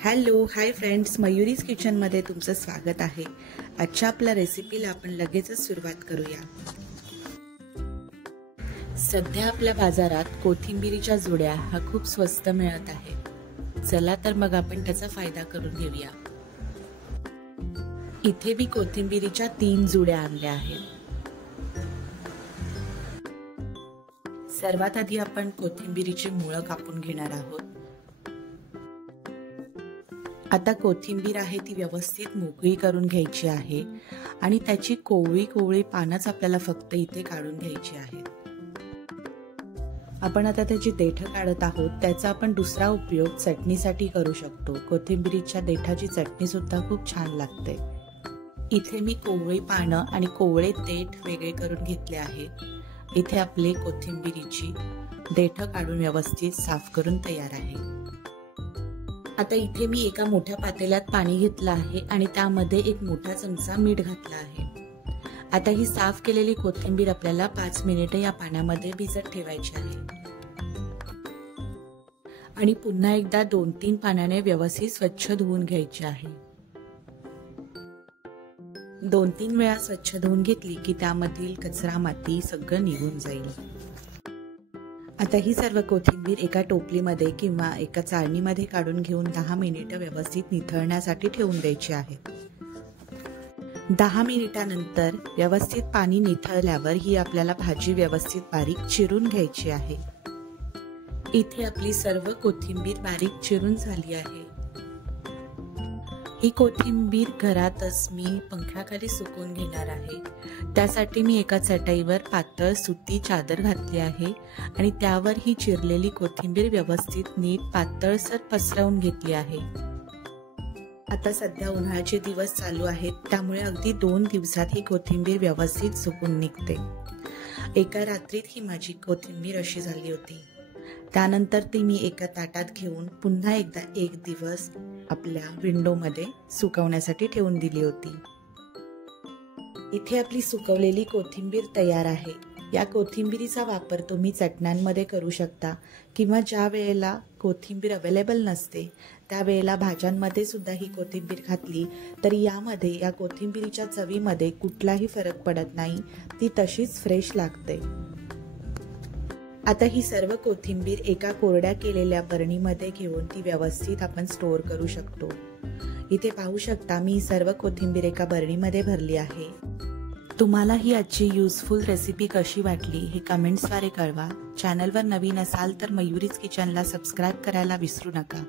Hello hi friends, मयुरीज किचनमध्ये तुमचं स्वागत आहे। आजच्या आपल्या रेसिपीला आपण लगेचच सुरुवात करूया। सध्या आपल्या बाजारात कोथिंबीरीच्या जुड्या हा खूप स्वस्त मिळत आहे। चला तर मग आपण त्याचा फायदा करून घेऊया। इथे मी कोथिंबीरीच्या 3 जुड्या आणल्या आहेत। सर्वात आधी आपण कोथिंबीरीची मुळं कापून घेणार आहोत। आता कोथिंबीर आहे ती व्यवस्थित मोकळी करून घ्यायची आहे आणि त्याची कोवळी पानच आपल्याला फक्त इथे काढून घ्यायची आहेत। आपण आता त्याची देठं काढत आहोत। त्याचा आपण दुसरा उपयोग चटणीसाठी करू शकतो। कोथिंबीरीच्या देठाची चटणी सुद्धा खूप छान लागते। इथे मी कोवळी पानं आणि कोवळे देठ वेगळे करून घेतले आहेत। इथे आपले कोथिंबीरीची देठं काढून व्यवस्थित साफ करून तयार आहे। आता इथे मी एका मोठ्या पातेल्यात पाणी घेतलं आहे आणि त्यामध्ये एक मोठा चमचा मीठ घातला आहे। आता ही साफ केलेली कोथिंबीर आपल्याला 5 मिनिटे या पाण्यामध्ये भिजत ठेवायची आहे आणि पुन्हा एकदा 2-3 पाण्याने व्यवस्थित स्वच्छ धुवून घ्यायची आहे। 2-3 वेळा स्वच्छ धुवून घेतली की त्यामधील कचरा माती सगळं निघून जाईल। आता ही सर्व कोथिंबीर एका टोपलीमध्ये किंवा एका चाळणीमध्ये काढून घेऊन 10 मिनिटे व्यवस्थित निथळण्यासाठी ठेवून द्यायची आहे। 10 मिनिटांनंतर व्यवस्थित पाणी निथळल्यावर ही आपल्याला भाजी व्यवस्थित बारीक चिरून घ्यायची आहे। इथे आपली सर्व कोथिंबीर बारीक चिरून झाली आहे। ही कोथिंबीर घरातच मी पंख्याखाली सुकवून घेणार आहे। त्यासाठी मी एका चटईवर पातळ सुती चादर घातली आहे आणि त्यावर ही चिरलेली कोथिंबीर व्यवस्थित नीट पातळसर पसरवून घेतली आहे। आता सध्या उन्हाळ्याचे दिवस चालू आहेत, त्यामुळे अगदी 2 दिवसात ही कोथिंबीर व्यवस्थित सुकून निघते। एका रात्रीत ही माझी कोथिंबीर अशी झाली होती। त्यानंतर ती मी एका ताटात घेऊन पुन्हा एकदा 1 दिवस आपल्या विंडोमध्ये सुकवण्यासाठी ठेवून दिली होती। इथे आपली सुकवलेली कोथिंबीर तयार आहे। या कोथिंबीरीचा वापर तुम्ही चटण्यांमध्ये करू शकता किंवा ज्या वेळेला कोथिंबीर अवेलेबल नसते त्यावेळेला भाज्यांमध्ये सुद्धा ही कोथिंबीर घातली तर यामध्ये या कोथिंबीरीच्या चवीमध्ये कुठलाही फरक पडत नाही, ती तशीच फ्रेश लागते। आता ही सर्व कोथिंबीर एका कोरड्या केलेल्या बरणीमध्ये घेऊन ती व्यवस्थित आपण स्टोअर करू शकतो। इथे पाहू शकता मी सर्व कोथिंबीर एका बरणीमध्ये भरली आहे। तुम्हाला ही आजची युजफुल रेसिपी कशी वाटली हे कमेंट्सद्वारे कळवा। चॅनलवर नवीन असाल तर मयुरीज किचनला सबस्क्राइब करायला विसरू नका।